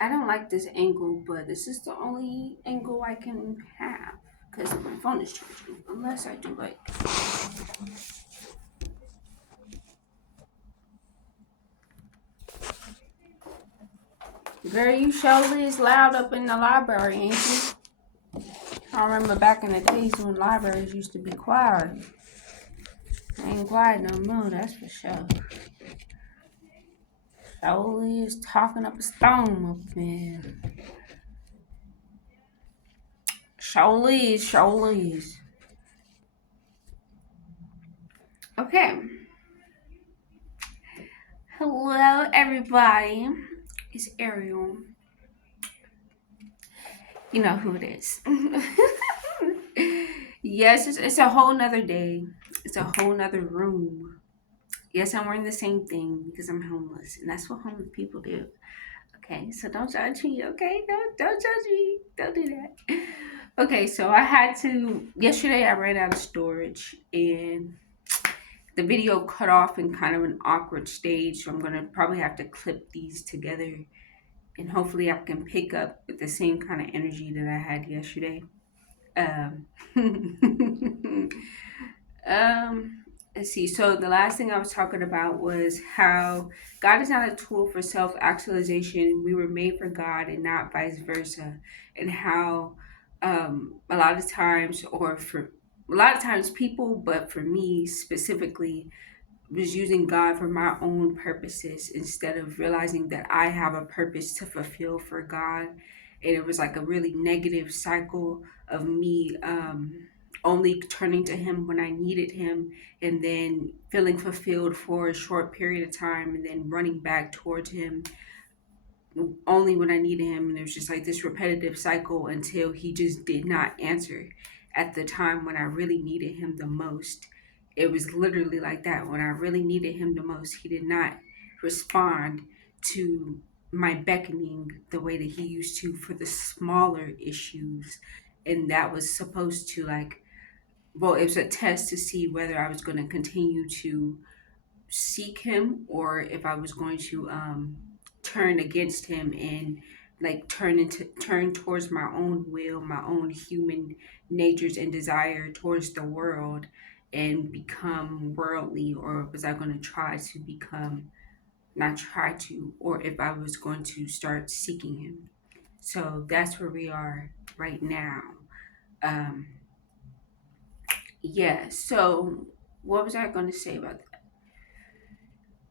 I don't like this angle, but this is the only angle I can have because my phone is charging. Unless I do like. Girl, you surely is loud up in the library, ain't you? I remember back in the days when libraries used to be quiet. Ain't quiet no more, that's for sure. Surely is talking up a storm up there. Surely is. Okay. Hello, everybody. It's Ariel. You know who it is. Yes, it's a whole nother day. It's a whole nother room. Yes, I'm wearing the same thing because I'm homeless, and that's what homeless people do. Okay, so don't judge me. Okay, don't judge me. Don't do that. Okay, so I had to yesterday. I ran out of storage, and the video cut off in kind of an awkward stage. So I'm gonna probably have to clip these together, and hopefully I can pick up with the same kind of energy that I had yesterday. Um, let's see. So the last thing I was talking about was how God is not a tool for self-actualization. We were made for God and not vice versa, and how a lot of times, or for a lot of times, people, but for me specifically, was using God for my own purposes instead of realizing that I have a purpose to fulfill for God. And it was like a really negative cycle of me only turning to Him when I needed Him, and then feeling fulfilled for a short period of time, and then running back towards Him only when I needed Him. And it was just like this repetitive cycle until He just did not answer at the time when I really needed Him the most. It was literally like that. When I really needed Him the most, He did not respond to my beckoning the way that He used to for the smaller issues. And that was supposed to, like, well, it was a test to see whether I was going to continue to seek Him, or if I was going to turn against Him and like turn towards my own will, my own human natures and desire towards the world, and become worldly, or was I going to try to become, not try to, or if I was going to start seeking Him. So that's where we are right now. um yeah, so what was I going to say about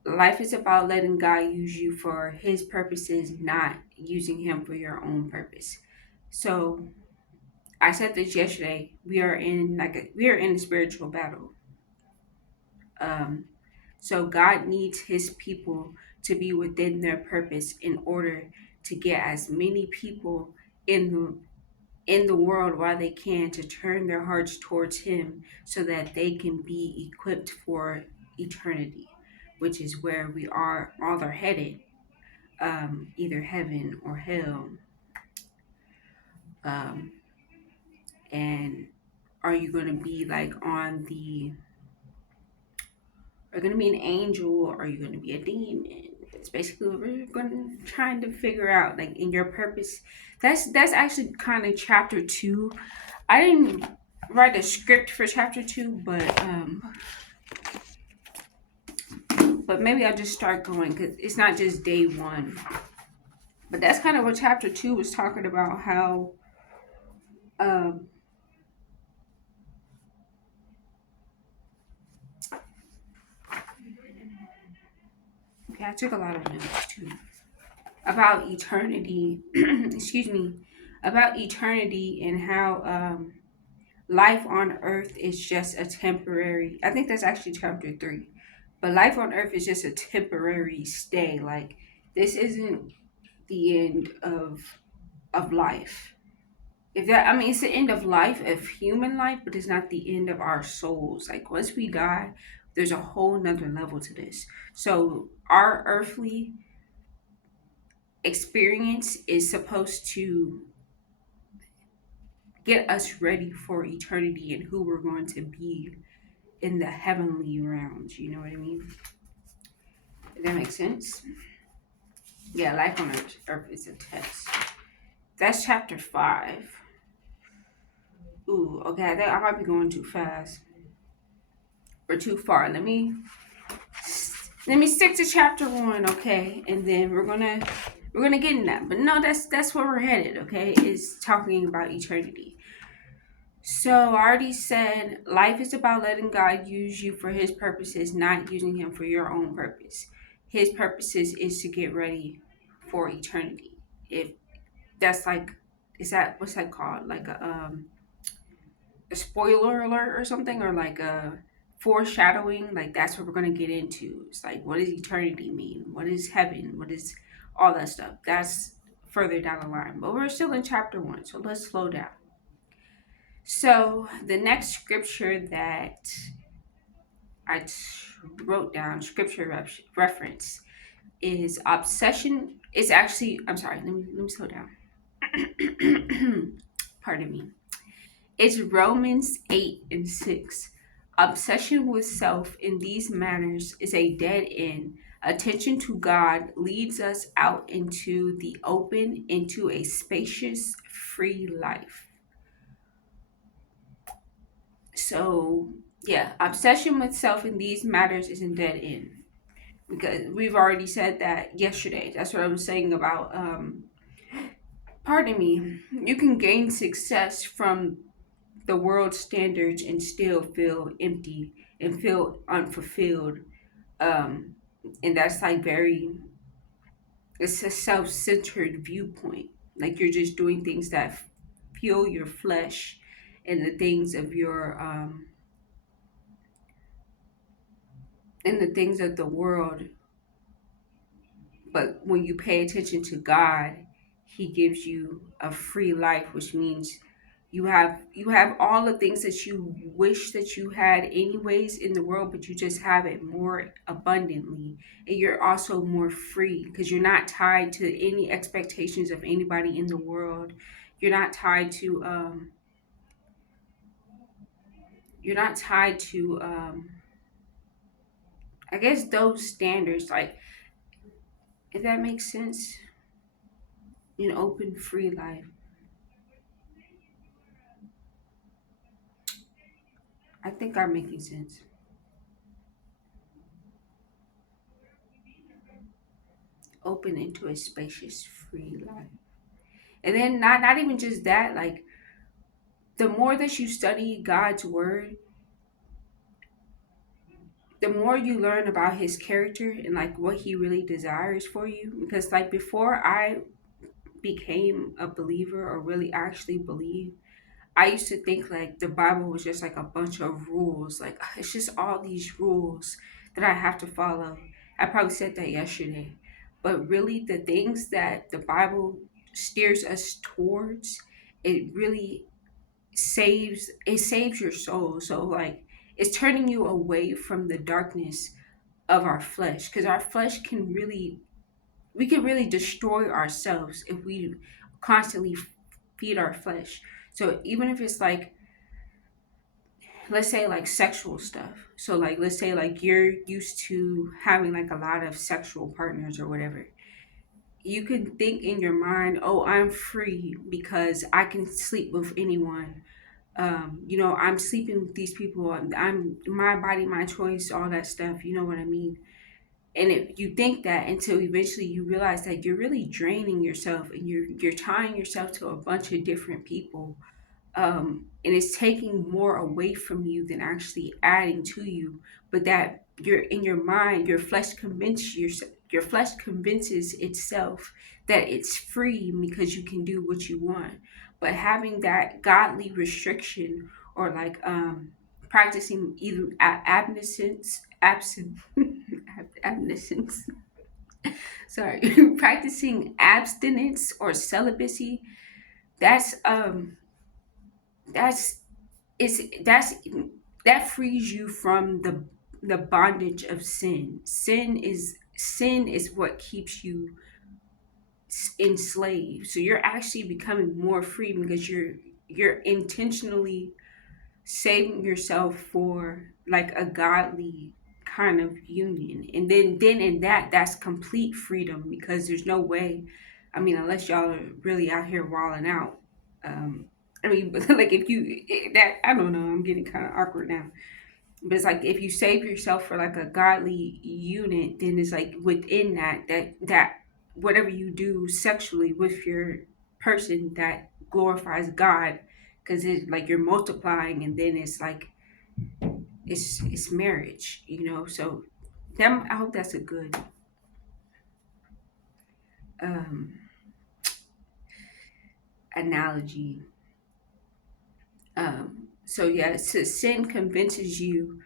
life? Is about letting God use you for His purposes, not using Him for your own purpose. So I said this yesterday. We are in a spiritual battle. Um, so God needs His people to be within their purpose in order to get as many people in the world while they can to turn their hearts towards Him, so that they can be equipped for eternity, which is where we are all are headed, either heaven or hell. Um, and are you going to be like on the, are you going to be an angel, or are you going to be a demon? It's basically what we're going to trying to figure out, like in your purpose. That's actually kind of chapter two. I didn't write a script for chapter two, but maybe I'll just start going because it's not just day one. But that's kind of what chapter two was talking about. How um, okay, I took a lot of notes too about eternity. Excuse me, about eternity, and how life on earth is just a temporary. I think that's actually chapter three. But life on earth is just a temporary stay. Like, this isn't the end of life. If that, I mean, it's the end of life, of human life, but it's not the end of our souls. Like, once we die, there's a whole nother level to this. So our earthly experience is supposed to get us ready for eternity and who we're going to be in the heavenly realms. You know what I mean? Does that make sense? Yeah, life on earth is a test. That's chapter 5. Ooh, okay, I think I might be going too fast or too far. Let me stick to chapter 1, okay, and then we're gonna get in that. But no, that's where we're headed, okay? Is talking about eternity. So I already said life is about letting God use you for His purposes, not using Him for your own purpose. His purposes is to get ready for eternity. If that's like, is that what's that called? Like a spoiler alert or something, or like a foreshadowing. Like that's what we're gonna get into. It's like, what does eternity mean? What is heaven? What is all that stuff? That's further down the line. But we're still in chapter 1, so let's slow down. So the next scripture that I wrote down, scripture reference, is obsession. It's actually, I'm sorry, let me slow down. Pardon me. It's Romans 8:6. Obsession with self in these manners is a dead end. Attention to God leads us out into the open, into a spacious, free life. So, yeah, obsession with self in these matters is a dead end. Because we've already said that yesterday. That's what I was saying about, pardon me, you can gain success from the world's standards and still feel empty and feel unfulfilled. Um, and that's like it's a self centered viewpoint. Like you're just doing things that fuel your flesh and the things of and the things of the world. But when you pay attention to God, He gives you a free life, which means you have all the things that you wish that you had anyways in the world, but you just have it more abundantly. And you're also more free because you're not tied to any expectations of anybody in the world. You're not tied to you're not tied to I guess those standards, like, if that makes sense. An open free life. I think I'm making sense. Open into a spacious free life. And then not even just that, like the more that you study God's word, the more you learn about his character and like what he really desires for you. Because like before I became a believer or really actually believe, I used to think like the Bible was just like a bunch of rules. Like it's just all these rules that I have to follow. I probably said that yesterday. But really the things that the Bible steers us towards, it really saves your soul. So like it's turning you away from the darkness of our flesh, because our flesh can really we can really destroy ourselves if we constantly feed our flesh. So even if it's like, let's say like sexual stuff. So like let's say like you're used to having like a lot of sexual partners or whatever. You can think in your mind, "Oh, I'm free because I can sleep with anyone. I'm sleeping with these people. I'm my body, my choice, all that stuff. You know what I mean?" And you think that until eventually you realize that you're really draining yourself and you're tying yourself to a bunch of different people, and it's taking more away from you than actually adding to you. But that you're in your mind, your flesh convinces itself that it's free because you can do what you want. But having that godly restriction, or like practicing either abstinence, sorry, practicing abstinence or celibacy, that's that's that's that frees you from the bondage of sin. Sin is what keeps you enslaved. So you're actually becoming more free because you're intentionally saving yourself for like a godly kind of union. And then in that's complete freedom, because there's no way, I mean, unless y'all are really out here wilding out. I mean, like if you that I don't know, I'm getting kind of awkward now. But it's like if you save yourself for like a godly unit, then it's like within that whatever you do sexually with your person that glorifies God, because it's like you're multiplying, and then it's like it's marriage, you know. So them, I hope that's a good um analogy. So yeah, so sin convinces you.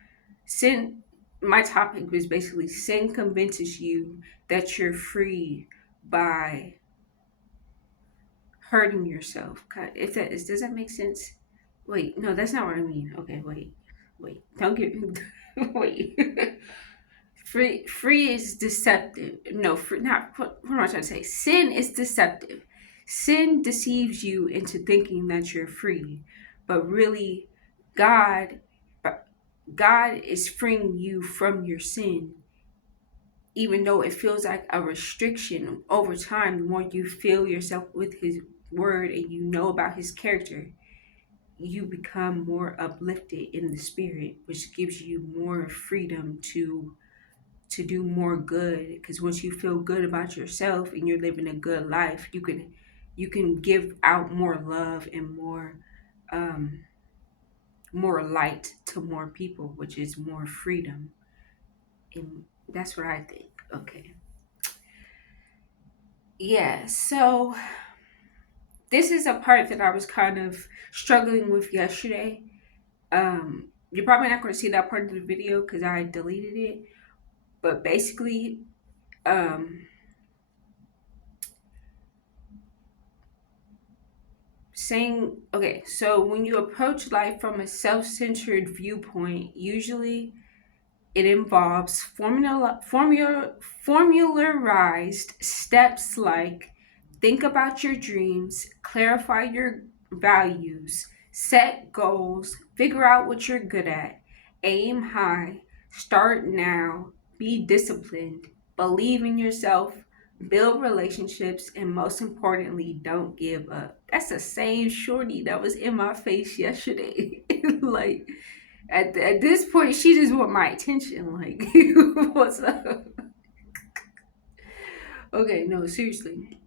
Sin. My topic was basically sin convinces you that you're free by hurting yourself. If that is, does that make sense? Wait, no, that's not what I mean. Okay, wait. Don't get wait. Free is deceptive. No, free, not what am I trying to say? Sin is deceptive. Sin deceives you into thinking that you're free, but really, God, God is freeing you from your sin. Even though it feels like a restriction over time, the more you fill yourself with His Word and you know about His character, you become more uplifted in the spirit, which gives you more freedom to do more good, because once you feel good about yourself and you're living a good life, you can give out more love and um more light to more people, which is more freedom. And that's what I think. Okay. Yeah, so this is a part that I was kind of struggling with yesterday. You're probably not going to see that part of the video because I deleted it, but basically, um saying, okay, so when you approach life from a self-centered viewpoint, usually it involves formularized steps like think about your dreams, clarify your values, set goals, figure out what you're good at, aim high, start now, be disciplined, believe in yourself, build relationships, and most importantly, don't give up. That's the same shorty that was in my face yesterday. Like, at this point, she just want my attention. Like, what's up? Okay, no, seriously.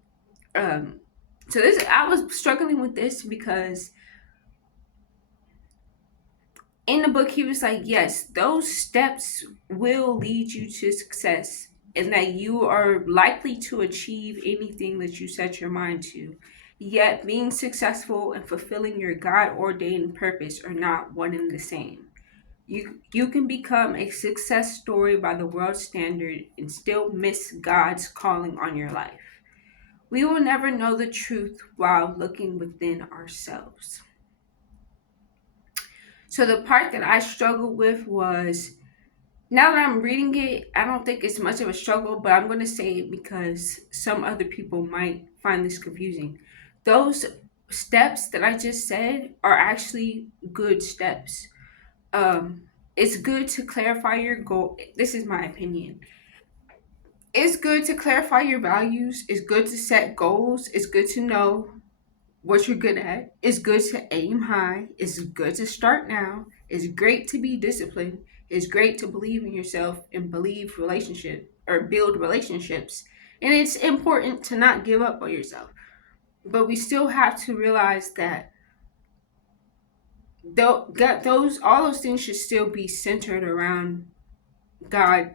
Um, so this, I was struggling with this because in the book he was like, yes, those steps will lead you to success, and that you are likely to achieve anything that you set your mind to. Yet, being successful and fulfilling your God ordained purpose are not one and the same. You can become a success story by the world's standard and still miss God's calling on your life. We will never know the truth while looking within ourselves. So the part that I struggled with was, now that I'm reading it, I don't think it's much of a struggle, but I'm going to say it because some other people might find this confusing. Those steps that I just said are actually good steps. Um, it's good to clarify your goal. This is my opinion. It's good to clarify your values. It's good to set goals. It's good to know what you're good at. It's good to aim high. It's good to start now. It's great to be disciplined. It's great to believe in yourself and believe relationship or build relationships. And it's important to not give up on yourself. But we still have to realize that those all those things should still be centered around God.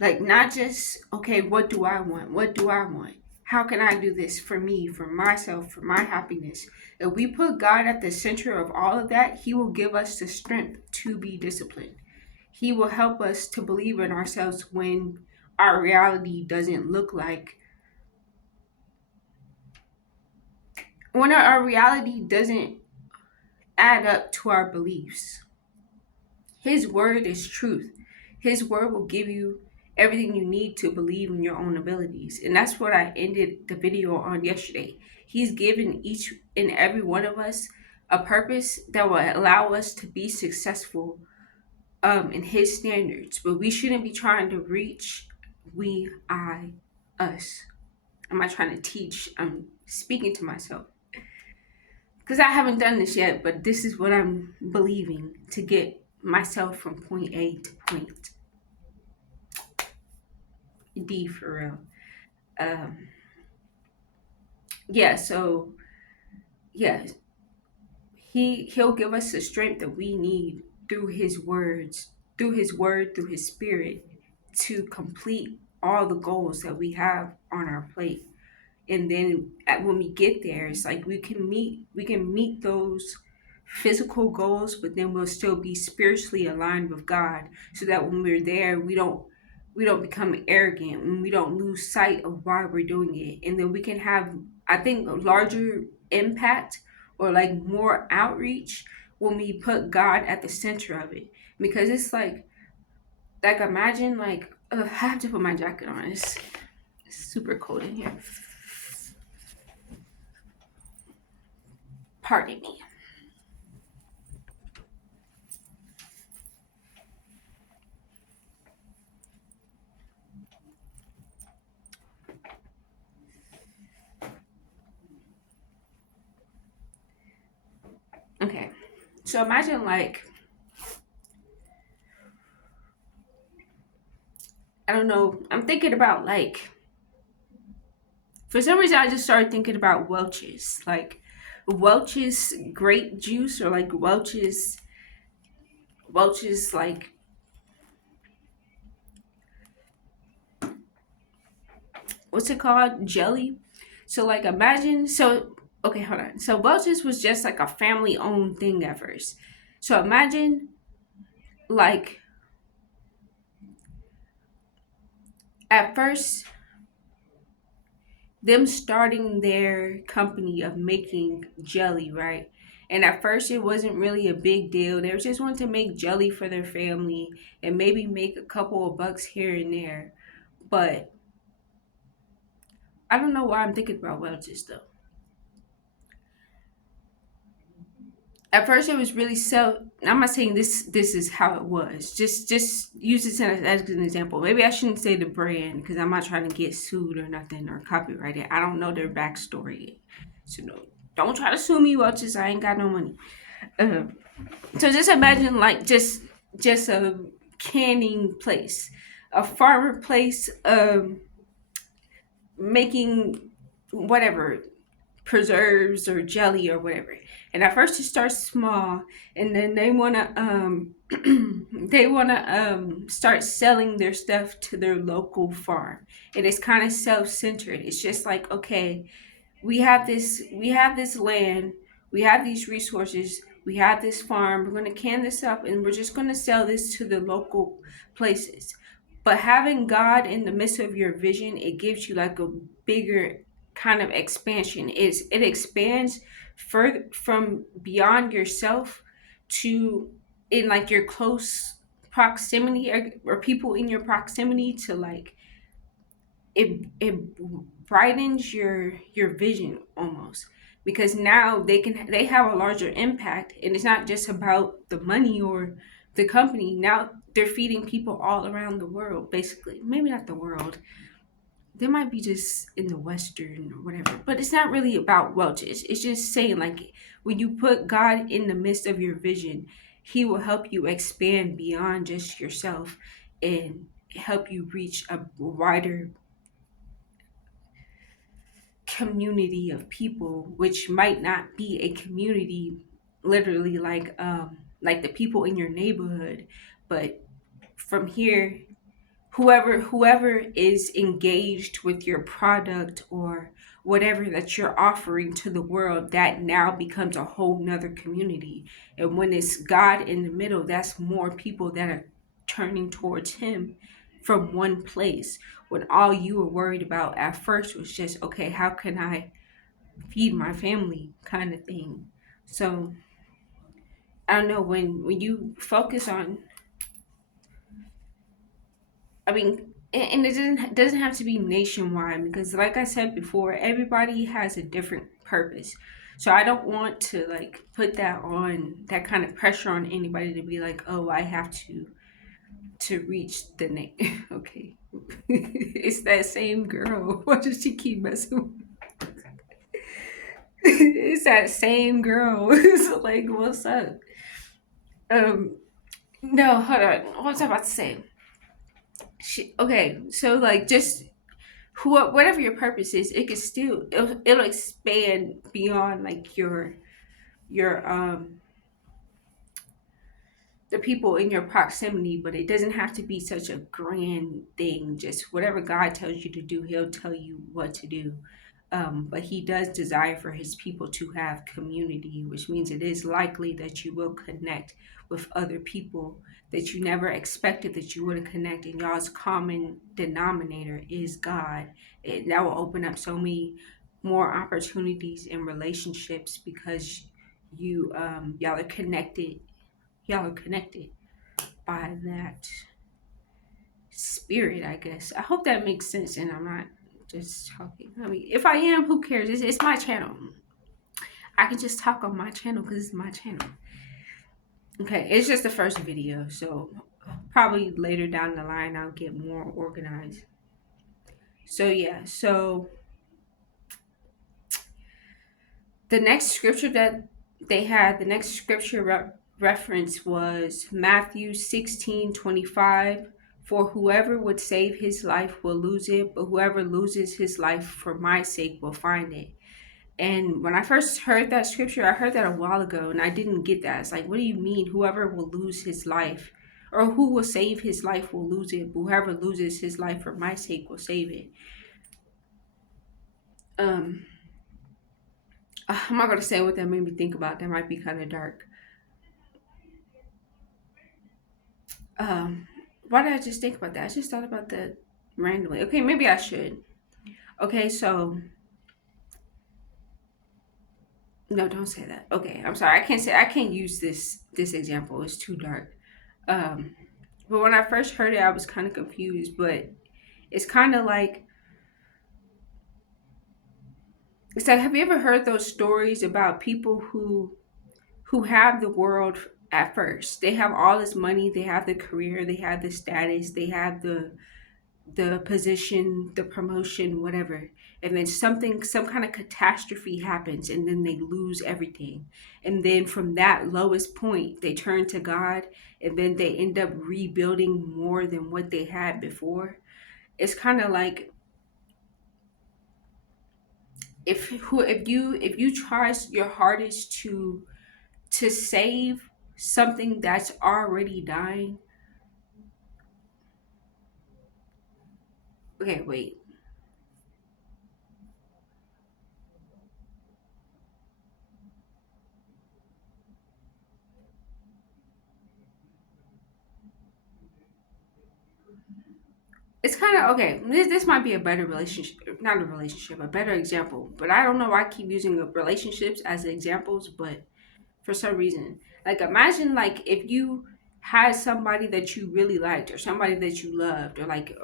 Like, not just, okay, what do I want? What do I want? How can I do this for me, for myself, for my happiness? If we put God at the center of all of that, He will give us the strength to be disciplined. He will help us to believe in ourselves when our reality doesn't look like, when our reality doesn't add up to our beliefs. His word is truth. His word will give you everything you need to believe in your own abilities. And that's what I ended the video on yesterday. He's given each and every one of us a purpose that will allow us to be successful in his standards, but we shouldn't be trying to reach we, I, us. I'm not trying to teach. I'm speaking to myself because I haven't done this yet, but this is what I'm believing to get myself from point A to point D for real. Um, yeah, so yeah, he'll give us the strength that we need through his words, through his word, through his spirit to complete all the goals that we have on our plate. And then when we get there, it's like we can meet those physical goals, but then we'll still be spiritually aligned with God, so that when we're there, we don't become arrogant and we don't lose sight of why we're doing it. And then we can have, I think, a larger impact or like more outreach when we put God at the center of it. Because it's like imagine like I have to put my jacket on. It's super cold in here. Pardon me. Okay. So imagine like I don't know, I'm thinking about like for some reason I just started thinking about Welch's. Like Welch's grape juice or like Welch's like what's it called? Jelly. So like imagine so okay, hold on. So Welch's was just like a family owned thing at first. So imagine like at first them starting their company of making jelly, right? And at first, it wasn't really a big deal. They just wanted to make jelly for their family and maybe make a couple of bucks here and there. But I don't know why I'm thinking about Welch's though. At first, it was really so. I'm not saying this is how it was. Just use this as an example. Maybe I shouldn't say the brand because I'm not trying to get sued or nothing or copyrighted. I don't know their backstory, so no, don't try to sue me, Welch's. I ain't got no money. Um, so just imagine like just a canning place, a farmer place, making whatever preserves or jelly or whatever. And at first it starts small, and then they wanna they wanna start selling their stuff to their local farm. And it's kind of self centered. It's just like okay, we have this land, we have these resources, we have this farm, we're going to can this up and we're just going to sell this to the local places. But having God in the midst of your vision, it gives you like a bigger kind of expansion. It expands further from beyond yourself to in like your close proximity or people in your proximity to like it brightens your vision almost, because now they have a larger impact, and it's not just about the money or the company. Now they're feeding people all around the world, basically. Maybe not the world, they might be just in the western or whatever, but it's not really about Welch's. It's just saying like when you put God in the midst of your vision, he will help you expand beyond just yourself and help you reach a wider community of people, which might not be a community literally like the people in your neighborhood, but from here, whoever is engaged with your product or whatever that you're offering to the world, that now becomes a whole nother community. And when it's God in the middle, that's more people that are turning towards him from one place, when all you were worried about at first was just okay, how can I feed my family kind of thing. So I don't know, when you focus on, I mean, and it doesn't have to be nationwide, because like I said before, everybody has a different purpose. So I don't want to like put that kind of pressure on anybody to be like, oh, I have to. to reach the name. Okay. It's that same girl. Why does she keep messing with It's that same girl. It's like, what's up? Um, no, hold on. What was I about to say? Okay, so like just whatever your purpose is, it can still it'll expand beyond like your the people in your proximity, but it doesn't have to be such a grand thing. Just whatever God tells you to do, He'll tell you what to do. But He does desire for His people to have community, which means it is likely that you will connect with other people that you never expected that you would connect. And y'all's common denominator is God. That will open up so many more opportunities in relationships because y'all are connected. Y'all are connected by that spirit, I guess. I hope that makes sense and I'm not just talking. I mean, if I am, who cares? It's my channel. I can just talk on my channel because it's my channel. Okay, it's just the first video, so probably later down the line I'll get more organized. So yeah, so the next scripture that they had, the next scripture reference was Matthew 16:25. For whoever would save his life will lose it, but whoever loses his life for my sake will find it. And when I first heard that scripture, I heard that a while ago and I didn't get that. It's like, what do you mean whoever will lose his life or who will save his life will lose it, but whoever loses his life for my sake will save it? Um, I'm not going to say what that made me think about. That might be kind of dark. Um, why did I just think about that? I just thought about that randomly. Okay, maybe I should. Okay, so no, don't say that. Okay, I'm sorry. I can't use this example. It's too dark. Um, but when I first heard it, I was kind of confused. But it's kind of like it's like, have you ever heard those stories about people who have the world at first? They have all this money, they have the career, they have the status, they have the position, the promotion, whatever. And then some kind of catastrophe happens and then they lose everything. And then from that lowest point, they turn to God and then they end up rebuilding more than what they had before. It's kind of like if you try your hardest to save something that's already dying. Okay, wait. It's kind of okay. This might be a better relationship, not a relationship, a better example. But I don't know why I keep using relationships as examples. But for some reason, like imagine like if you had somebody that you really liked or somebody that you loved or like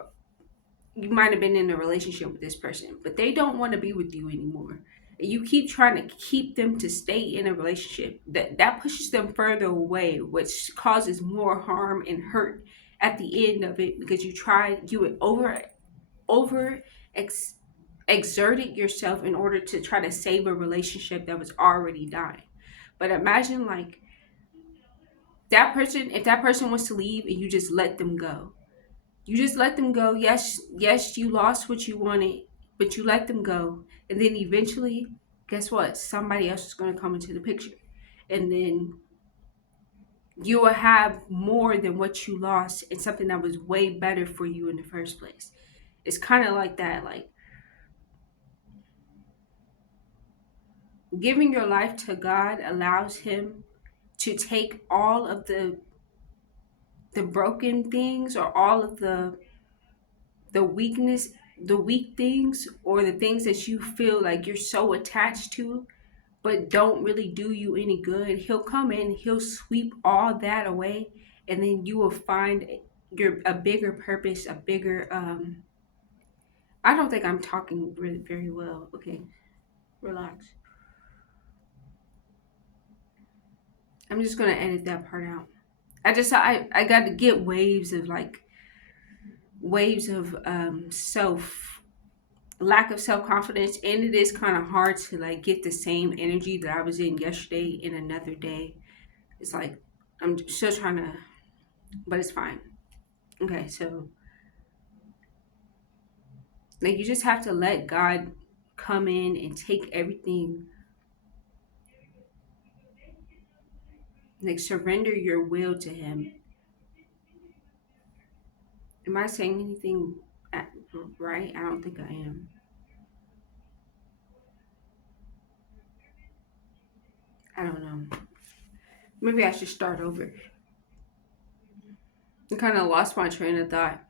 you might have been in a relationship with this person, but they don't want to be with you anymore. And you keep trying to keep them to stay in a relationship. That pushes them further away, which causes more harm and hurt at the end of it because you would over ex, exerted yourself in order to try to save a relationship that was already dying. But imagine like that person, if that person wants to leave and you just let them go, you just let them go. Yes, you lost what you wanted, but you let them go. And then eventually, guess what? Somebody else is going to come into the picture. And then you will have more than what you lost and something that was way better for you in the first place. It's kind of like that. Like giving your life to God allows Him to take all of the broken things or all of the weakness the weak things or the things that you feel like you're so attached to but don't really do you any good. He'll come in, he'll sweep all that away, and then you will find your a bigger purpose, a bigger I don't think I'm talking really very well. Okay, relax. I'm just gonna edit that part out. I got to get waves of self lack of self confidence, and it is kind of hard to like get the same energy that I was in yesterday in another day. It's like I'm still trying to, but it's fine. Okay, so like you just have to let God come in and take everything, like surrender your will to Him. Am I saying anything at, right? I don't think I am. I don't know. Maybe I should start over. I kind of lost my train of thought,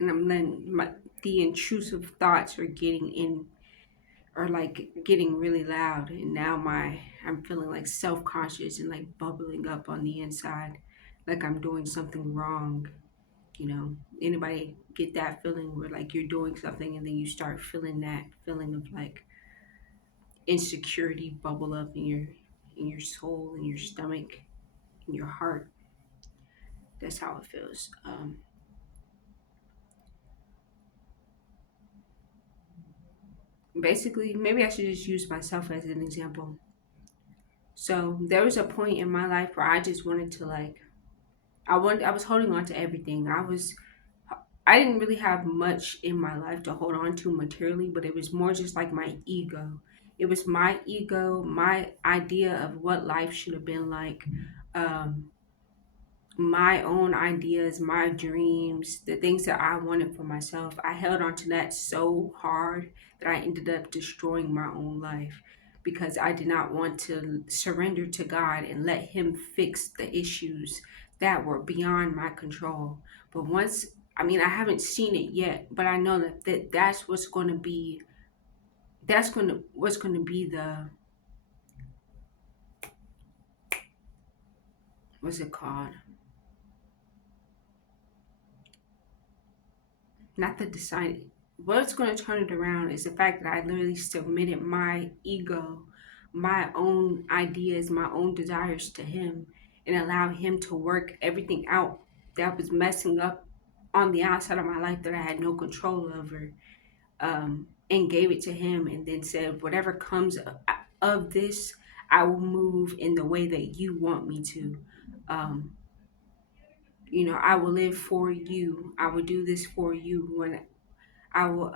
and I'm letting the intrusive thoughts are getting in, are like getting really loud, and now I'm feeling like self conscious and like bubbling up on the inside, like I'm doing something wrong. Anybody get that feeling where like you're doing something and then you start feeling that feeling of like insecurity bubble up in your soul, in your stomach, in your heart. That's how it feels. Basically, maybe I should just use myself as an example. So there was a point in my life where I just wanted to like I was holding on to everything. I didn't really have much in my life to hold on to materially, but it was more just like my ego. It was my ego, my idea of what life should have been like. Um, my own ideas, my dreams, the things that I wanted for myself. I held on to that so hard that I ended up destroying my own life because I did not want to surrender to God and let Him fix the issues that were beyond my control. But once, I mean, I haven't seen it yet, but I know that's what's going to be. What's going to be the what's it called? Not the decided. What's going to turn it around is the fact that I literally submitted my ego, my own ideas, my own desires to Him, and allowed Him to work everything out that was messing up on the outside of my life that I had no control over, and gave it to Him, and then said, whatever comes of this, I will move in the way that you want me to. Um, I will live for you. I will do this for you. When I will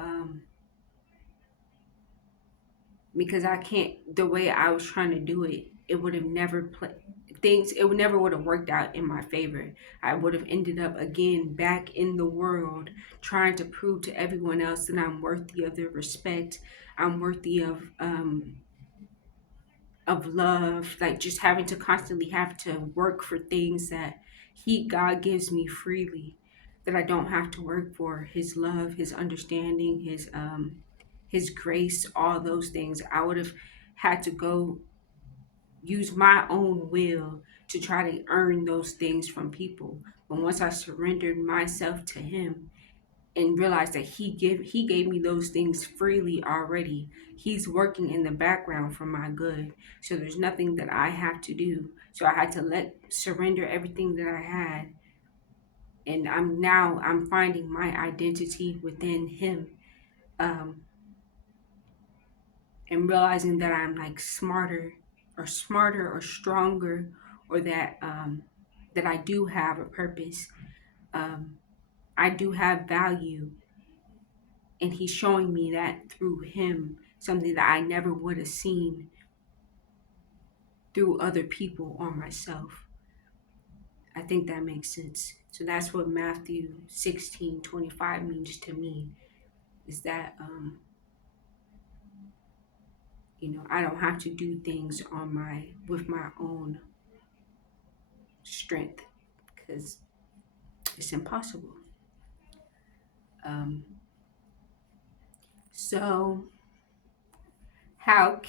because I can't the way I was trying to do it, it would have never played things it would never would have worked out in my favor. I would have ended up again back in the world trying to prove to everyone else that I'm worthy of their respect. I'm worthy of love, like just having to constantly have to work for things that God gives me freely, that I don't have to work for. His love, his understanding, his grace, all those things. I would have had to go use my own will to try to earn those things from people. But once I surrendered myself to him and realized that he gave me those things freely already. He's working in the background for my good. So there's nothing that I have to do. So I had to surrender everything that I had, and I'm finding my identity within him, um, and realizing that I'm like smarter or stronger, or that I do have a purpose. Um, I do have value, and he's showing me that through him, something that I never would have seen through other people or myself. I think that makes sense. So that's what Matthew 16:25 means to me, is that I don't have to do things on my with my own strength, because it's impossible. um, so how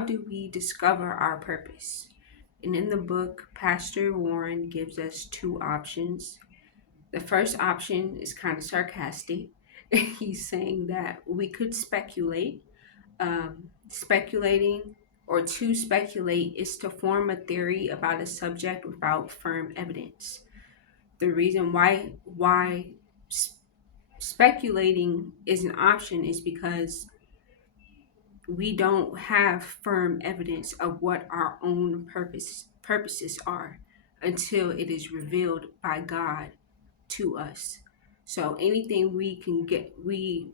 do we discover our purpose? And in the book, Pastor Warren gives us two options. The first option is kind of sarcastic. He's saying that we could speculating or to speculate is to form a theory about a subject without firm evidence. The reason why speculating is an option is because we don't have firm evidence of what our own purposes are until it is revealed by God to us. So anything we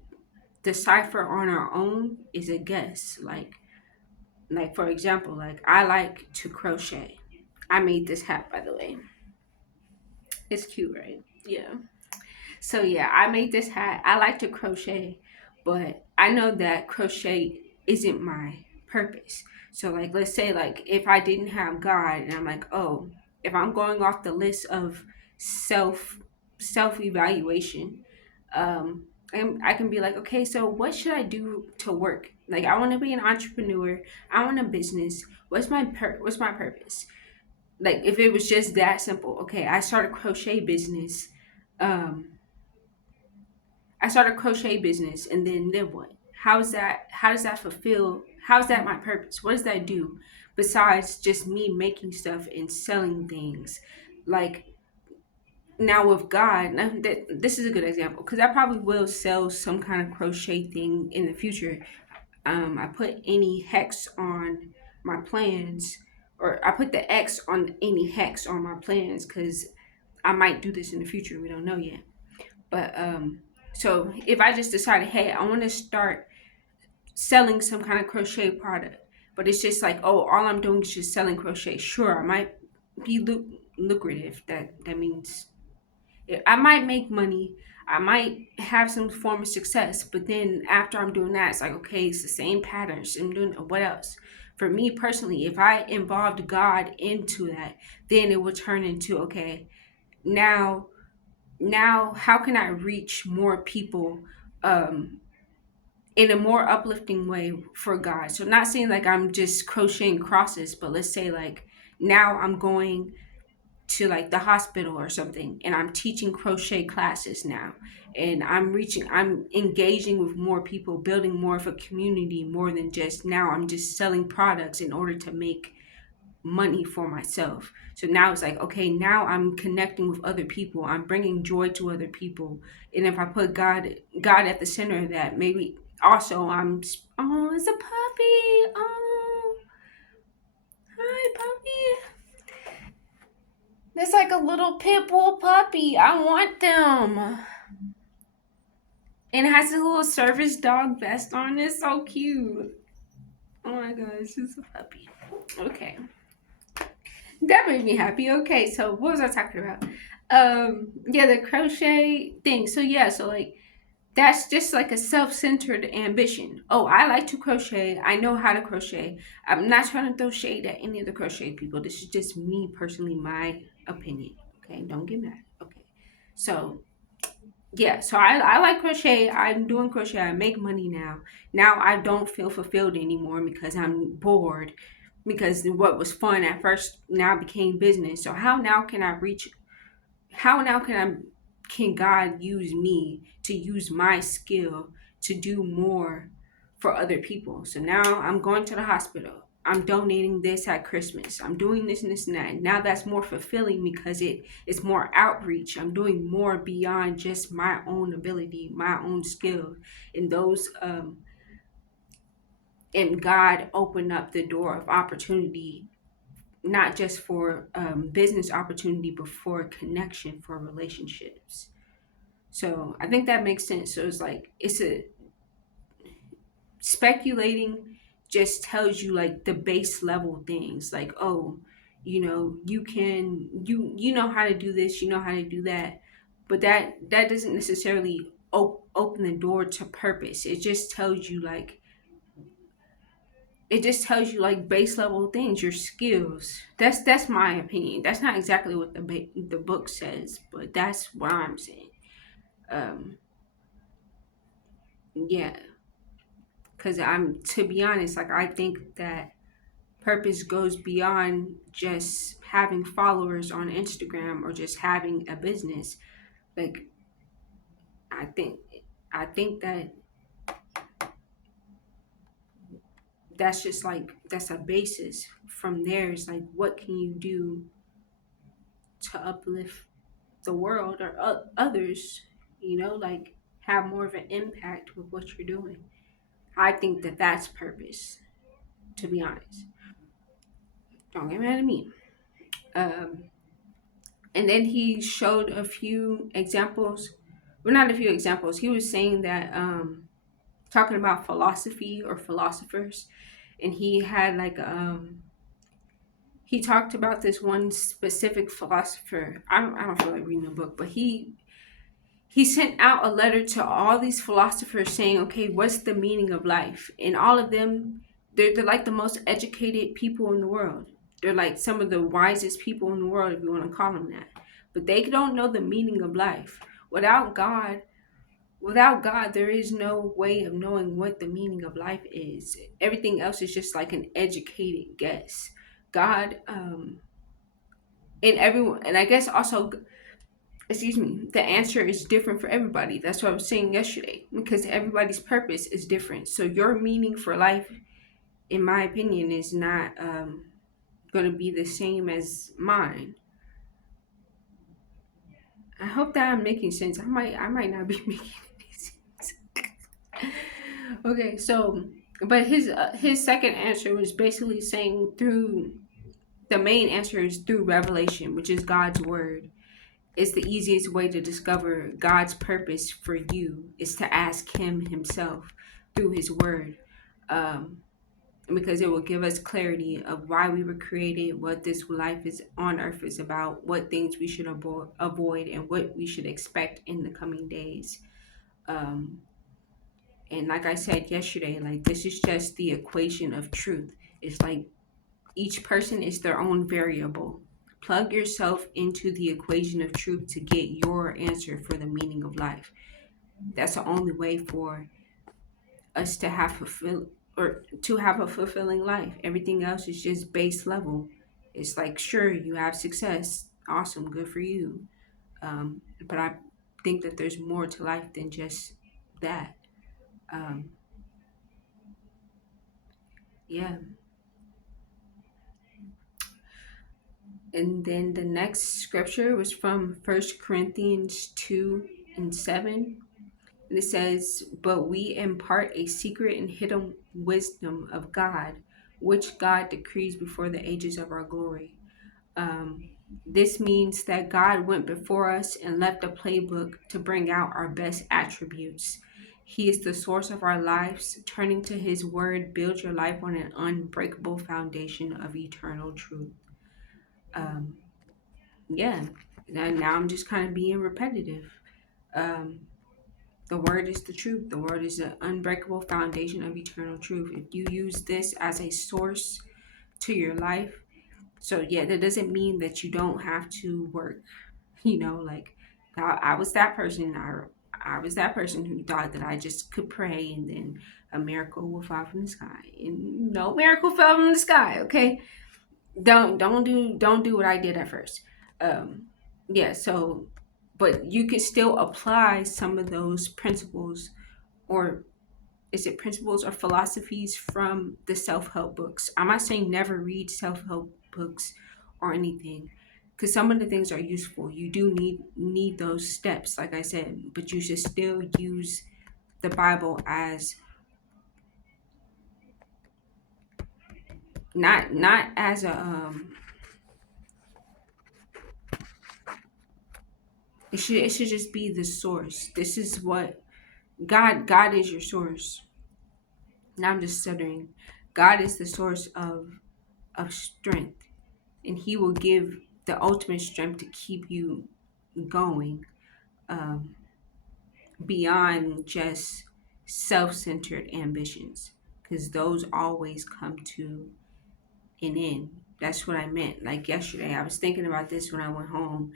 decipher on our own is a guess. Like for example, like I like to crochet. I made this hat, by the way. It's cute, right? Yeah. So yeah, I made this hat. I like to crochet, but I know that crochet isn't my purpose. So like let's say like if I didn't have God and I'm like, "Oh, if I'm going off the list of self self evaluation, and I can be like, "Okay, so what should I do to work? Like I want to be an entrepreneur. I want a business. What's my purpose?" Like if it was just that simple. Okay, Um I start a crochet business and then what? How does that fulfill how's that my purpose? What does that do besides just me making stuff and selling things? Like now with God, now this is a good example because I probably will sell some kind of crochet thing in the future. I put any hex on my plans, or I put the X on any hex on my plans because I might do this in the future. We don't know yet. But so if I just decided, hey, I want to start selling some kind of crochet product, but it's just like, oh, all I'm doing is just selling crochet. Sure, I might be lucrative. That means I might make money. I might have some form of success, but then after I'm doing that, it's like, okay, it's the same patterns. I'm doing what else? For me personally, if I involved God into that, then it would turn into, okay, now how can I reach more people um in a more uplifting way for God? So not saying like I'm just crocheting crosses, but let's say like now I'm going to like the hospital or something and I'm teaching crochet classes now, and I'm engaging with more people, building more of a community, more than just now I'm just selling products in order to make money for myself. So now it's like, okay, now I'm connecting with other people. I'm bringing joy to other people. And if I put God at the center of that, maybe also oh, it's a puppy. Oh, hi, puppy. It's like a little pit bull puppy. I want them. And it has a little service dog vest on. It's so cute. Oh my gosh, it's a puppy. Okay. That made me happy. Okay, so what was I talking about? Yeah, the crochet thing. So yeah, so like that's just like a self-centered ambition. Oh, I like to crochet. I know how to crochet. I'm not trying to throw shade at any of the crochet people. This is just me personally, my opinion. Okay, don't get mad. Okay. So yeah, so I like crochet. I'm doing crochet. I make money now. Now I don't feel fulfilled anymore because I'm bored. Because what was fun at first now became business. So how now can God use me to use my skill to do more for other people? So now I'm going to the hospital. I'm donating this at Christmas. I'm doing this and this and that. Now that's more fulfilling because it's more outreach. I'm doing more beyond just my own ability, my own skill. And those and God opened up the door of opportunity, not just for business opportunity, but for connection, for relationships. So I think that makes sense. So it's like it's a speculating just tells you like the base level things, like, oh, you know how to do this, you know how to do that, but that doesn't necessarily open the door to purpose. It just tells you like base level things, your skills. That's my opinion. That's not exactly what the book says, but that's what I'm saying. um yeah, because I'm to be honest, like I think that purpose goes beyond just having followers on Instagram or just having a business. Like I think I think that that's just like that's a basis. From there is like, what can you do to uplift the world or others, like have more of an impact with what you're doing. I think that that's purpose, to be honest. Don't get mad at me. um and then he showed a few examples, well, not a few examples. He was saying that, talking about philosophy or philosophers, and he had like, he talked about this one specific philosopher. I don't feel like reading the book, but he sent out a letter to all these philosophers saying, okay, what's the meaning of life? And all of them, they're like the most educated people in the world. They're like some of the wisest people in the world, if you want to call them that. But they don't know the meaning of life. Without God, without God, there is no way of knowing what the meaning of life is. Everything else is just like an educated guess. God, and everyone, and I guess also, excuse me, the answer is different for everybody. That's what I was saying yesterday, because everybody's purpose is different. So your meaning for life, in my opinion, is not, going to be the same as mine. I hope that I'm making sense. I might not be making any sense. Okay, so, but his second answer was basically saying, through the main answer is through revelation, which is God's word. It's the easiest way to discover God's purpose for you is to ask Him Himself through His Word, um, because it will give us clarity of why we were created, what this life is on earth is about, what things we should avoid, and what we should expect in the coming days. Um, and like I said yesterday, like this is just the equation of truth. It's like each person is their own variable. Plug yourself into the equation of truth to get your answer for the meaning of life. That's the only way for us to have a fulfilling life. Everything else is just base level. It's like, sure, you have success, awesome, good for you. But I think that there's more to life than just that. Um, yeah. And then the next scripture was from First Corinthians 2:7. And it says, but we impart a secret and hidden wisdom of God, which God decrees before the ages of our glory. Um, this means that God went before us and left a playbook to bring out our best attributes. He is the source of our lives. Turning to His word, build your life on an unbreakable foundation of eternal truth. Um, yeah, now I'm just kind of being repetitive. Um, The word is the truth. The word is the unbreakable foundation of eternal truth. If you use this as a source to your life, so yeah, that doesn't mean that you don't have to work. Like I was that person. I was that person who thought that I just could pray and then a miracle will fall from the sky. And no miracle fell from the sky. Okay, don't do what I did at first. Um, yeah. So, but you can still apply some of those principles, or is it principles or philosophies from the self-help books. I'm not saying never read self-help books or anything, because some of the things are useful. You do need those steps, like I said, but you should still use the Bible as not as a, it should just be the source. This is what God is your source. Now I'm just stuttering. God is the source of strength, and He will give the ultimate strength to keep you going, um, beyond just self-centered ambitions, because those always come to an end. That's what I meant. Like yesterday, I was thinking about this when I went home.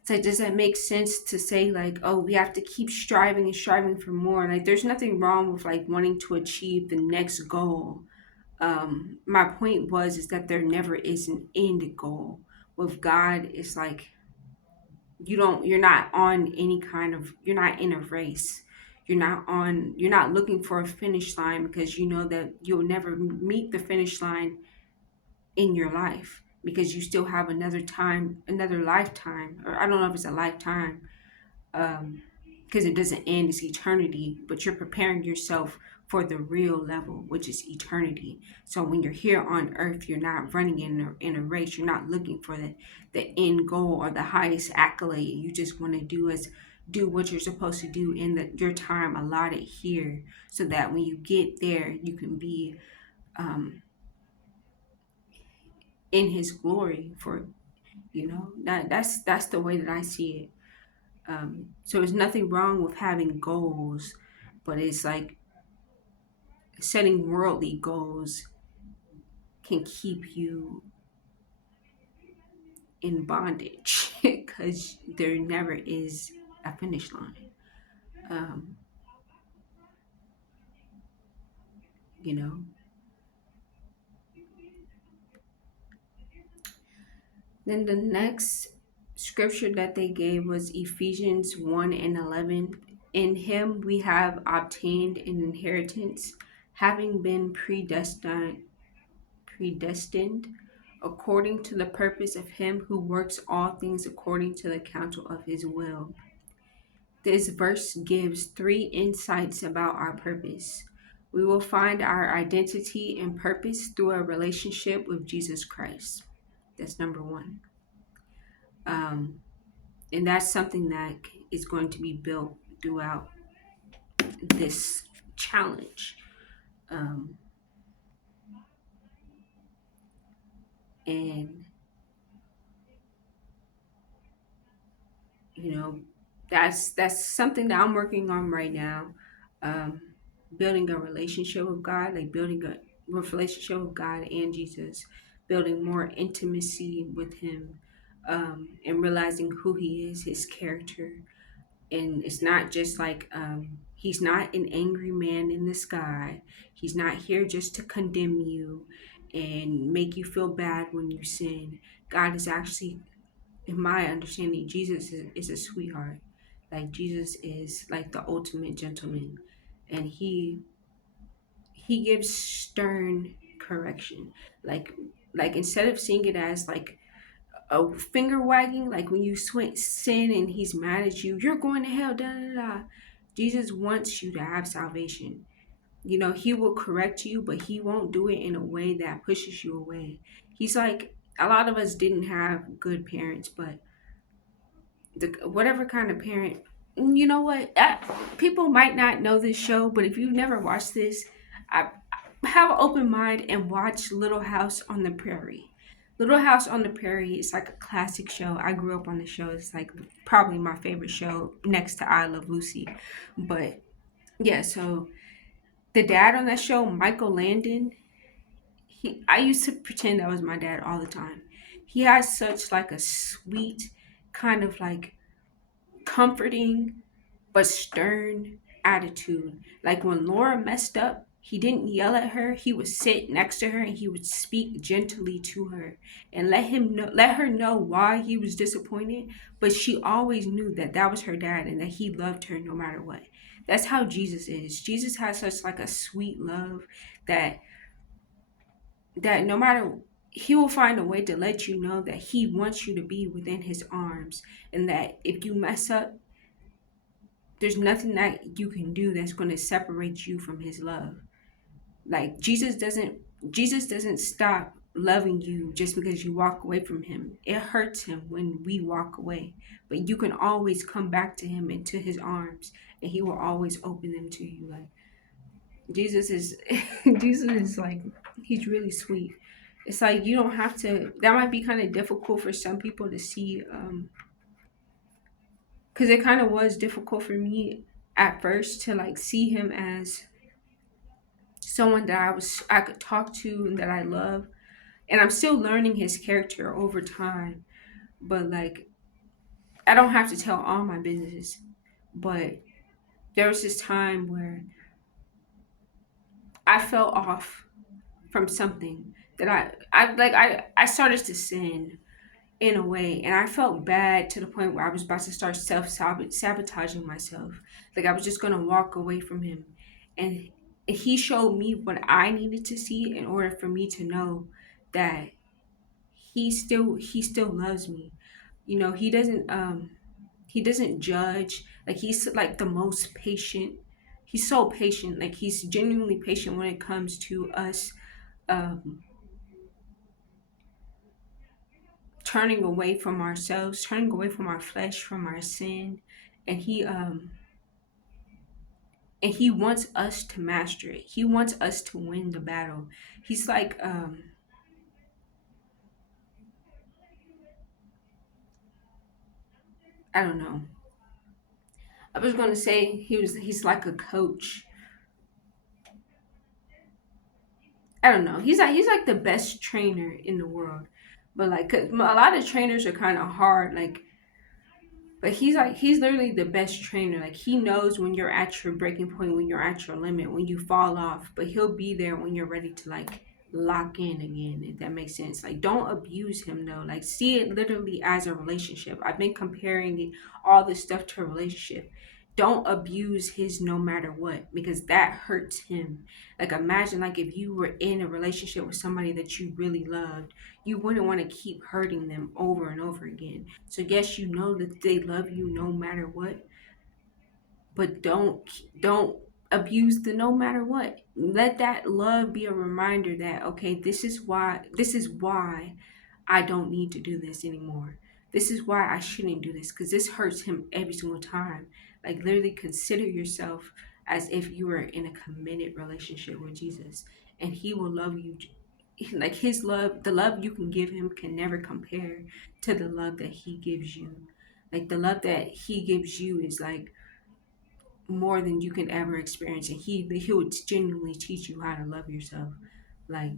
It's like, does that make sense to say like, oh, we have to keep striving and striving for more? And like, there's nothing wrong with like wanting to achieve the next goal. My point was is that there never is an end goal. With God, it's like you're not on any kind of, you're not in a race. You're not looking for a finish line because you know that you'll never meet the finish line in your life, because you still have another lifetime, or I don't know if it's a lifetime, because it doesn't end, it's eternity, but you're preparing yourself for the real level, which is eternity. So when you're here on earth, you're not running in a race. You're not looking for the end goal or the highest accolade. You just want to do what you're supposed to do in your time allotted here, so that when you get there, you can be um, in His glory. For that's the way that I see it. So there's nothing wrong with having goals, but it's like setting worldly goals can keep you in bondage because there never is a finish line. Um, you know. Then the next scripture that they gave was Ephesians 1:11. In him we have obtained an inheritance, having been predestined according to the purpose of him who works all things according to the counsel of his will. This verse gives three insights about our purpose. We will find our identity and purpose through a relationship with Jesus Christ. That's number one. Um, and that's something that is going to be built throughout this challenge. Um, and you know that's something that I'm working on right now. um Building a relationship with God, like building a relationship with God and Jesus, building more intimacy with him, and realizing who he is, his character. And it's not just like, he's not an angry man in the sky. He's not here just to condemn you and make you feel bad when you sin. God is actually, in my understanding, Jesus is a sweetheart. Like Jesus is like the ultimate gentleman, and he gives stern correction. Like instead of seeing it as like a finger wagging, like when you sin and he's mad at you, you're going to hell, da da da. Jesus wants you to have salvation. He will correct you, but he won't do it in a way that pushes you away. He's like, a lot of us didn't have good parents, but whatever kind of parent, you know what? People might not know this show, but if you've never watched this, I have an open mind and watch Little House on the Prairie. Little House on the Prairie is like a classic show. I grew up on the show. It's like probably my favorite show next to I Love Lucy. But yeah, so the dad on that show, Michael Landon, I used to pretend that was my dad all the time. He has such like a sweet, kind of like comforting but stern attitude. Like when Laura messed up, he didn't yell at her. He would sit next to her and he would speak gently to her and let her know why he was disappointed. But she always knew that that was her dad and that he loved her no matter what. That's how Jesus is. Jesus has such like a sweet love that no matter, he will find a way to let you know that he wants you to be within his arms, and that if you mess up, there's nothing that you can do that's going to separate you from his love. Like Jesus doesn't stop loving you just because you walk away from him. It hurts him when we walk away, but you can always come back to him, into his arms, and he will always open them to you. Like Jesus is Jesus is like, he's really sweet. It's like you don't have to, that might be kind of difficult for some people to see, because it kind of was difficult for me at first to like see him as someone that I could talk to and that I love. And I'm still learning his character over time. But like, I don't have to tell all my business. But there was this time where I fell off from something that I started to sin. in a way. And I felt bad to the point where I was about to start sabotaging myself. Like I was just gonna walk away from him. And he showed me what I needed to see in order for me to know that he still loves me. You know, he doesn't judge. Like he's like the most patient. He's so patient. Like he's genuinely patient when it comes to us um turning away from ourselves, turning away from our flesh, from our sin. And he wants us to master it. He wants us to win the battle. He's like I don't know. I was going to say he's like a coach. I don't know. He's like the best trainer in the world. But like 'cause a lot of trainers are kind of hard, like, but he's literally the best trainer. Like he knows when you're at your breaking point, when you're at your limit, when you fall off, but he'll be there when you're ready to like lock in again, if that makes sense. Like don't abuse him though. Like see it literally as a relationship. I've been comparing all this stuff to a relationship. Don't abuse his no matter what, because that hurts him. Like imagine like if you were in a relationship with somebody that you really loved, you wouldn't want to keep hurting them over and over again. So yes, you know that they love you no matter what, but don't abuse the no matter what. Let that love be a reminder that okay, this is why I don't need to do this anymore. This is why I shouldn't do this, because this hurts him every single time. Like literally consider yourself as if you were in a committed relationship with Jesus, and he will love you. Like his love, the love you can give him can never compare to the love that he gives you. Like the love that he gives you is like more than you can ever experience, and he would genuinely teach you how to love yourself. Like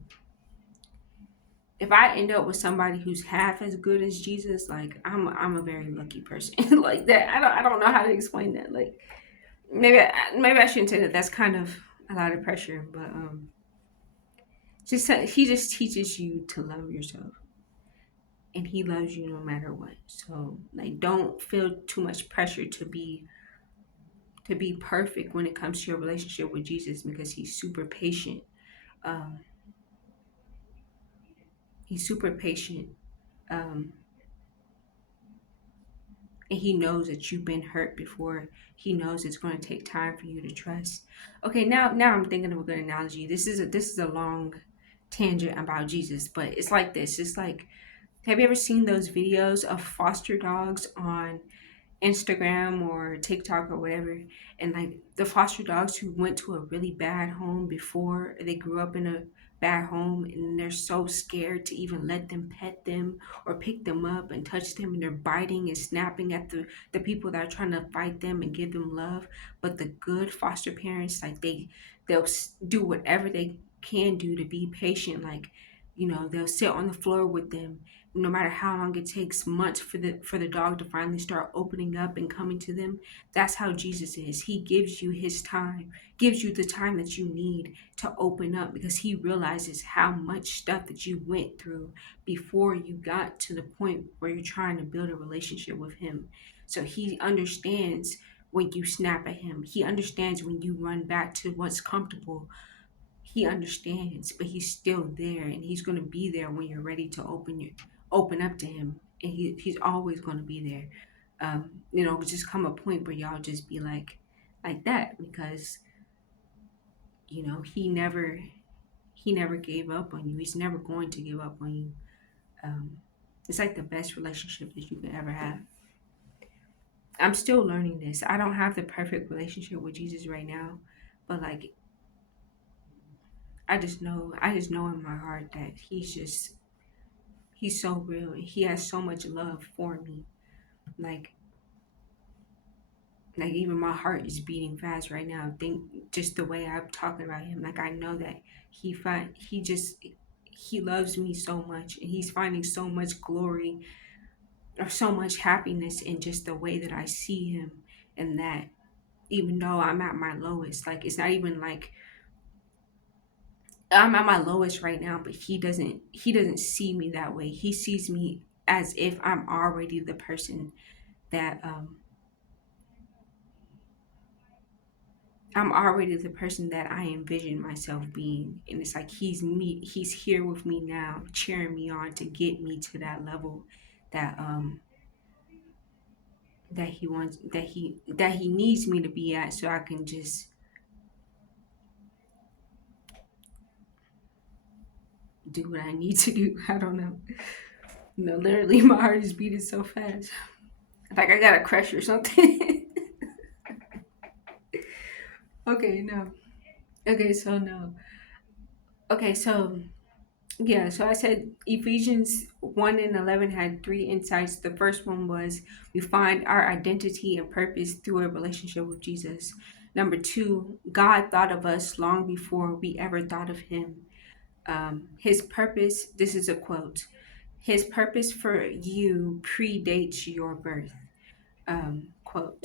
if I end up with somebody who's half as good as Jesus, like I'm a very lucky person. Like that, I don't know how to explain that. Like maybe I shouldn't say that. That's kind of a lot of pressure, but he just teaches you to love yourself, and he loves you no matter what. So like don't feel too much pressure to be perfect when it comes to your relationship with Jesus, because he's super patient. Um, he's super patient. Um, and he knows that you've been hurt before. He knows it's going to take time for you to trust. Okay, now I'm thinking of a good analogy. This is a long tangent about Jesus, but it's like this. It's like, have you ever seen those videos of foster dogs on Instagram or TikTok or whatever? And like the foster dogs who went to a really bad home before, they grew up in a bad home, and they're so scared to even let them pet them or pick them up and touch them, and they're biting and snapping at the people that are trying to fight them and give them love. But the good foster parents, like they'll do whatever they can do to be patient. Like, they'll sit on the floor with them no matter how long it takes, months for the dog to finally start opening up and coming to them. That's how Jesus is. He gives you his time, gives you the time that you need to open up, because he realizes how much stuff that you went through before you got to the point where you're trying to build a relationship with him. So he understands when you snap at him. He understands when you run back to what's comfortable. He understands, but he's still there, and he's going to be there when you're ready to open up to him, and he's always going to be there. Just come a point where y'all just be like that, because he never gave up on you. He's never going to give up on you. um it's like the best relationship that you could ever have. I'm still learning this. I don't have the perfect relationship with Jesus right now, but like I just know in my heart that he's so real, and he has so much love for me. like like even my heart is beating fast right now. Think just the way I'm talking about him. Like I know that he loves me so much, and he's finding so much glory or so much happiness in just the way that I see him. And that even though I'm at my lowest, like it's not even like I'm at my lowest right now, but he doesn't see me that way. He sees me as if I'm already the person that I envision myself being. And it's like he's here with me now, cheering me on to get me to that level that that he needs me to be at, so I can just do what I need to do. I don't know. Literally my heart is beating so fast. Like I got a crush or something. Okay, no. Okay, so no. Okay, so yeah, so I said Ephesians 1 and 11 had three insights. The first one was we find our identity and purpose through a relationship with Jesus. Number two, God thought of us long before we ever thought of him. His purpose, this is a quote, his purpose for you predates your birth. Quote.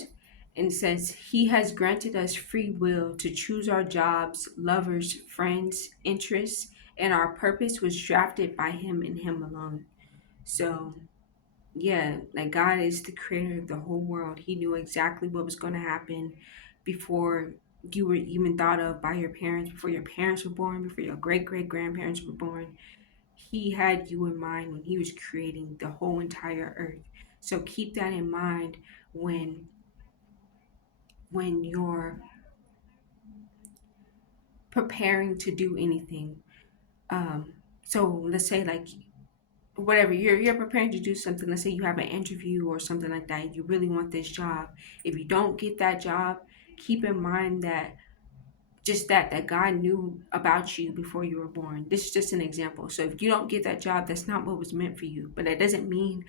And it says, he has granted us free will to choose our jobs, lovers, friends, interests, and our purpose was drafted by him and him alone. So, yeah, like God is the creator of the whole world. He knew exactly what was going to happen before you were even thought of by your parents, before your parents were born, before your great great grandparents were born. He had you in mind when he was creating the whole entire earth. So keep that in mind when you're preparing to do anything. So let's say like whatever you're preparing to do something. Let's say you have an interview or something like that. You really want this job. If you don't get that job, keep in mind that just that God knew about you before you were born. This is just an example. So if you don't get that job, that's not what was meant for you. But that doesn't mean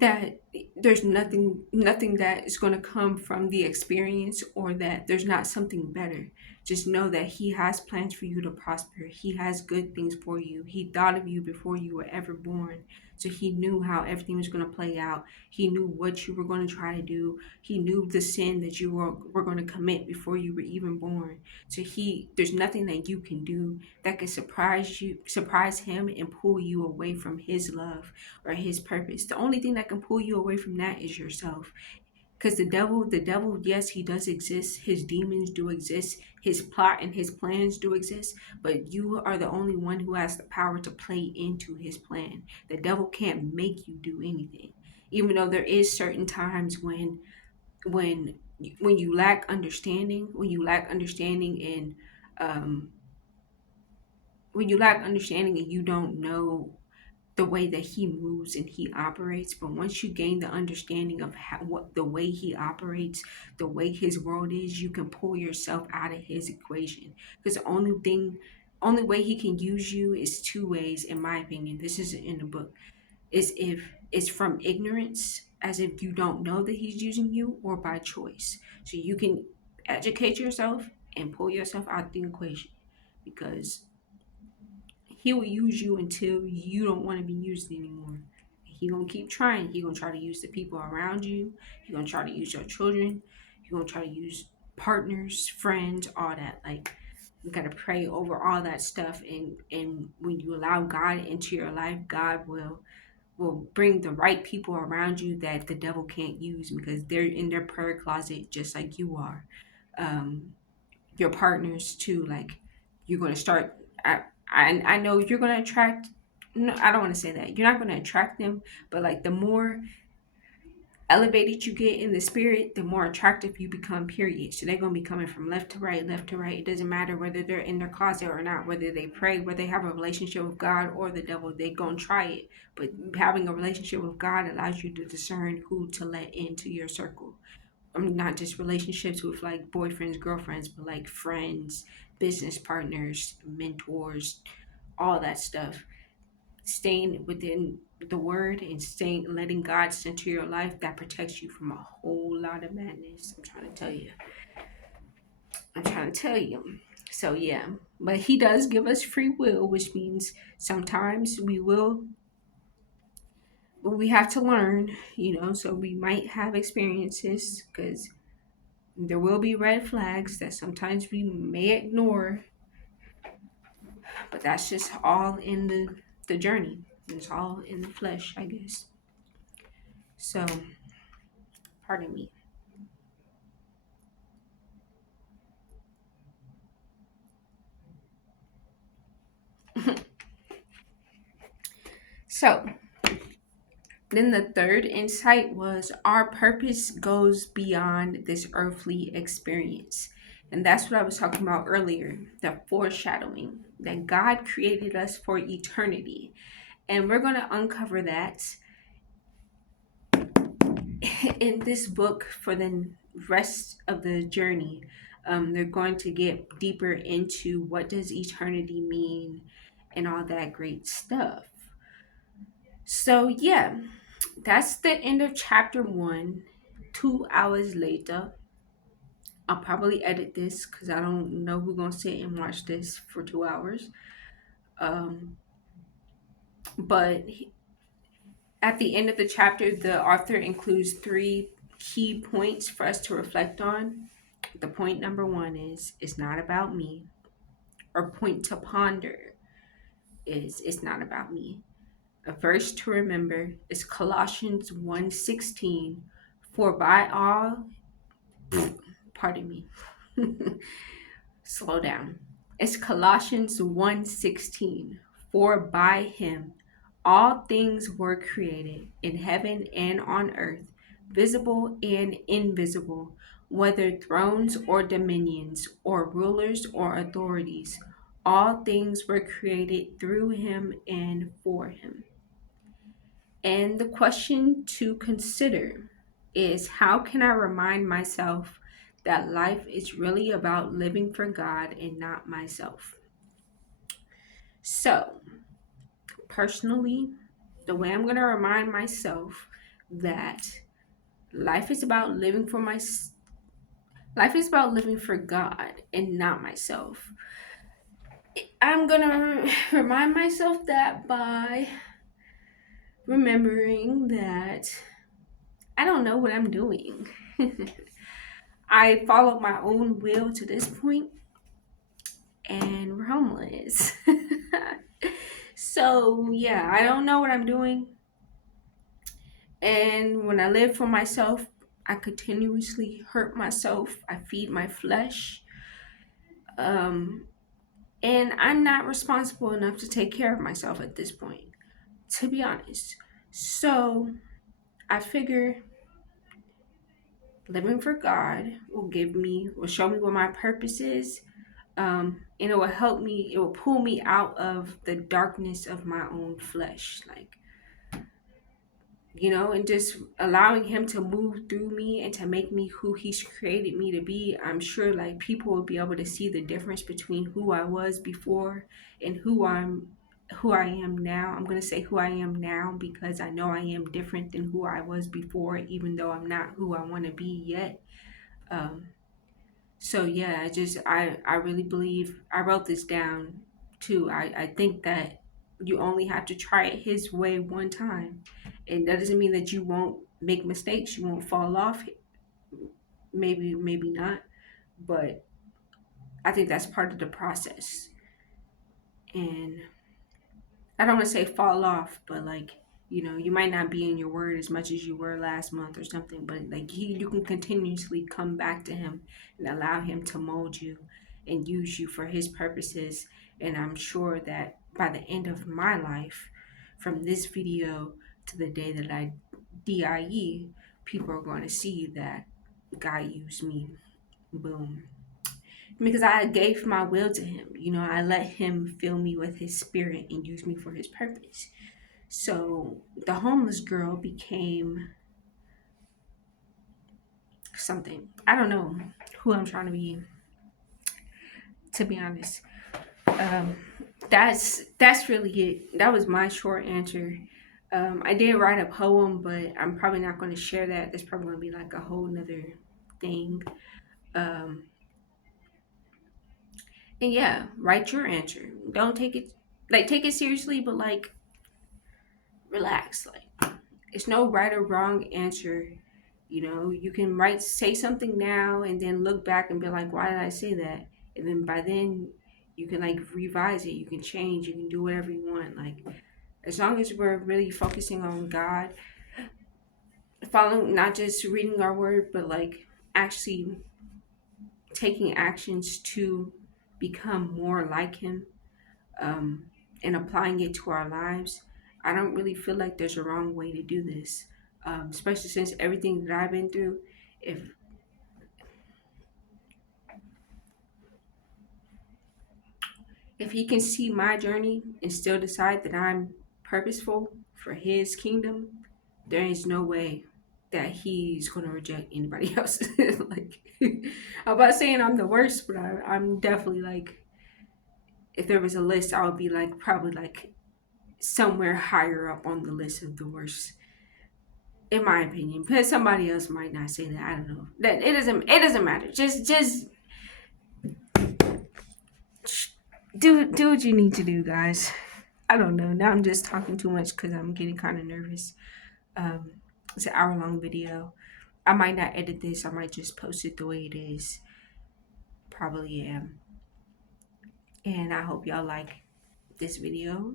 that there's nothing that is going to come from the experience, or that there's not something better. Just know that he has plans for you to prosper. He has good things for you. He thought of you before you were ever born, so he knew how everything was going to play out. He knew what you were going to try to do. He knew the sin that you were going to commit before you were even born. So there's nothing that you can do that can surprise him and pull you away from his love or his purpose. The only thing that can pull you away from that is yourself. Because the devil, yes, he does exist. His demons do exist. His plot and his plans do exist. But you are the only one who has the power to play into his plan. The devil can't make you do anything. Even though there is certain times when when you lack understanding, and um, when you lack understanding and you don't know the way that he moves and he operates. But once you gain the understanding of what the way he operates, the way his world is, you can pull yourself out of his equation. Because only way he can use you is two ways, in my opinion. This is in the book. Is if it's from ignorance, as if you don't know that he's using you, or by choice. So you can educate yourself and pull yourself out of the equation, because he will use you until you don't want to be used anymore. He gonna keep trying. He gonna try to use the people around you. He gonna try to use your children. He gonna try to use partners, friends, all that. Like you gotta pray over all that stuff. And when you allow God into your life, God will bring the right people around you that the devil can't use, because they're in their prayer closet just like you are. Um, your partners too. Like you're gonna start. I know you're gonna attract. No, I don't want to say that. You're not gonna attract them, but like the more elevated you get in the spirit, the more attractive you become. Period. So they're gonna be coming from left to right, left to right. It doesn't matter whether they're in their closet or not, whether they pray, whether they have a relationship with God or the devil. They gonna try it. But having a relationship with God allows you to discern who to let into your circle. I mean, not just relationships with like boyfriends, girlfriends, but like friends, business partners, mentors, all that stuff. Staying within the word and letting God center your life, that protects you from a whole lot of madness. I'm trying to tell you. I'm trying to tell you. So yeah, but he does give us free will, which means sometimes we have to learn, so we might have experiences, because there will be red flags that sometimes we may ignore, but that's just all in the journey. It's all in the flesh, I guess. So, pardon me. So, then the third insight was our purpose goes beyond this earthly experience. And that's what I was talking about earlier, the foreshadowing that God created us for eternity. And we're going to uncover that in this book for the rest of the journey. They're going to get deeper into what does eternity mean and all that great stuff. So yeah, that's the end of chapter 1. 2 hours later, I'll probably edit this because I don't know who's gonna sit and watch this for 2 hours. Um, but at the end of the chapter, the author includes 3 key points for us to reflect on. The point number 1 is it's not about me, or point to ponder is it's not about me. A verse to remember is Colossians 1:16. For by all, pardon me, slow down. It's Colossians 1:16. For by him all things were created in heaven and on earth, visible and invisible, whether thrones or dominions or rulers or authorities. All things were created through him and for him. And the question to consider is how can I remind myself that life is really about living for God and not myself? So, personally, the way I'm going to remind myself that life is about living for my life is about living for God and not myself. I'm going to remind myself that by remembering that I don't know what I'm doing. I followed my own will to this point, and we're homeless. So, yeah, I don't know what I'm doing. And when I live for myself, I continuously hurt myself. I feed my flesh. Um, and I'm not responsible enough to take care of myself at this point, to be honest. So, I figure living for God will show me what my purpose is, and it will help me, it will pull me out of the darkness of my own flesh, like, and just allowing him to move through me and to make me who he's created me to be. I'm sure like people will be able to see the difference between who I was before and who I am now. I'm going to say who I am now because I know I am different than who I was before, even though I'm not who I want to be yet. um so yeah, I really believe I wrote this down too. I think that you only have to try it his way one time. And that doesn't mean that you won't make mistakes, you won't fall off. Maybe not, but I think that's part of the process. And I don't want to say fall off, but like, you might not be in your word as much as you were last month or something, but like you can continuously come back to him and allow him to mold you and use you for his purposes. And I'm sure that by the end of my life, from this video to the day that I DIE, people are going to see that God used me. Boom. Because I gave my will to him. I let him fill me with his spirit and use me for his purpose. So the homeless girl became something. I don't know who I'm trying to be honest. Um, that's really it. That was my short answer. I did write a poem, but I'm probably not going to share that. That's probably going to be like a whole nother thing. Um, and yeah, write your answer. Don't take it seriously, but like relax. Like it's no right or wrong answer. You can say something now and then look back and be like, why did I say that? And then by then you can like revise it, you can change, you can do whatever you want. Like As long as we're really focusing on God, following, not just reading our word, but like actually taking actions to become more like Him, um, and applying it to our lives, I don't really feel like there's a wrong way to do this. Especially since everything that I've been through, if He can see my journey and still decide that I'm purposeful for His kingdom, there is no way that He's going to reject anybody else. Like, I'm about saying I'm the worst, but I'm definitely like, if there was a list, I would be like, probably like somewhere higher up on the list of the worst, in my opinion. Because somebody else might not say that. I don't know. That it doesn't matter. Just do what you need to do, guys. I don't know. Now I'm just talking too much because I'm getting kind of nervous. Um, it's an hour-long video. I might not edit this. I might just post it the way it is. Probably am. And I hope y'all like this video.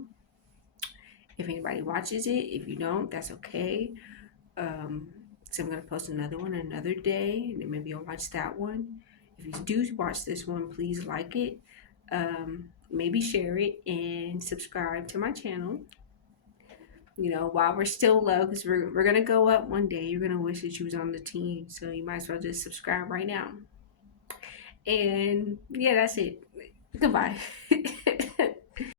If anybody watches it, if you don't, that's okay. Um, so I'm gonna post another one another day, and then maybe you'll watch that one. If you do watch this one, please like it. Maybe share it and subscribe to my channel. You know, while we're still low, because we're gonna go up one day. You're gonna wish that you was on the team, so you might as well just subscribe right now. And yeah, that's it. Goodbye.